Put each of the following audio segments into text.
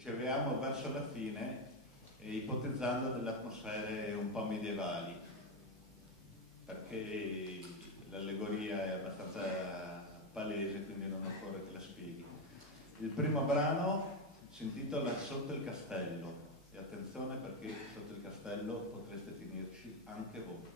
ci avviamo verso la fine ipotizzando delle atmosfere un po' medievali, perché l'allegoria è abbastanza palese, quindi non occorre che la spieghi. Il primo brano si intitola Sotto il castello, e attenzione perché sotto il castello potreste finirci anche voi.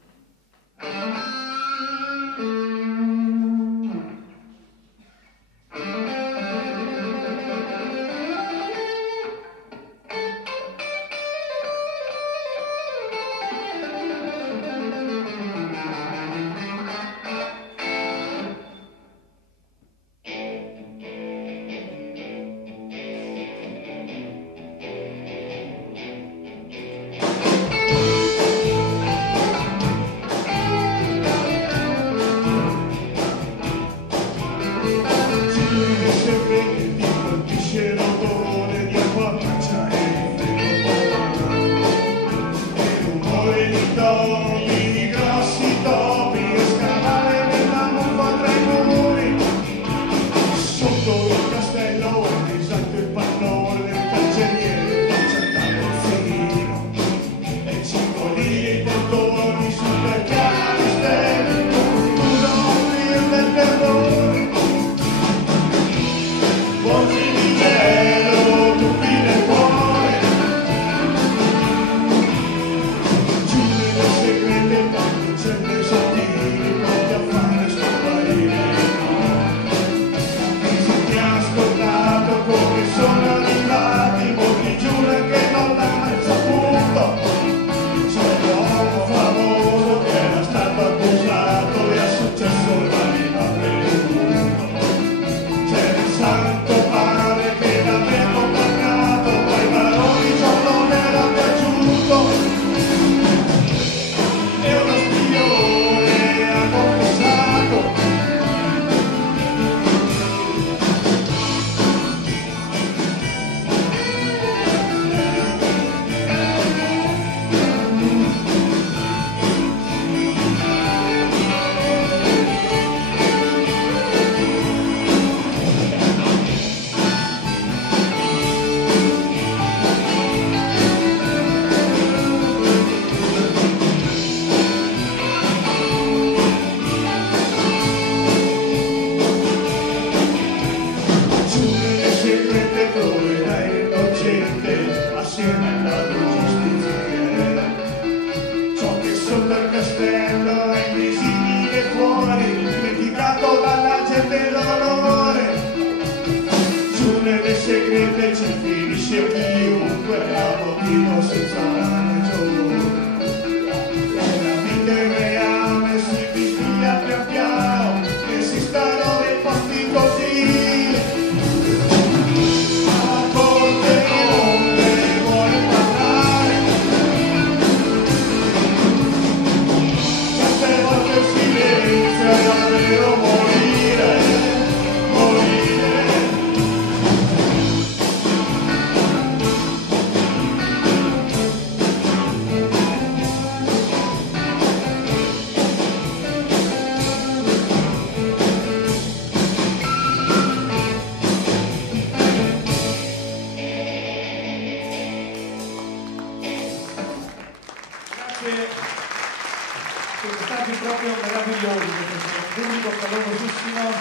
Siete stati proprio meravigliosi, perché sono un pubblico calorosissimo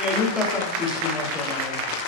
che aiuta tantissimo a suonare.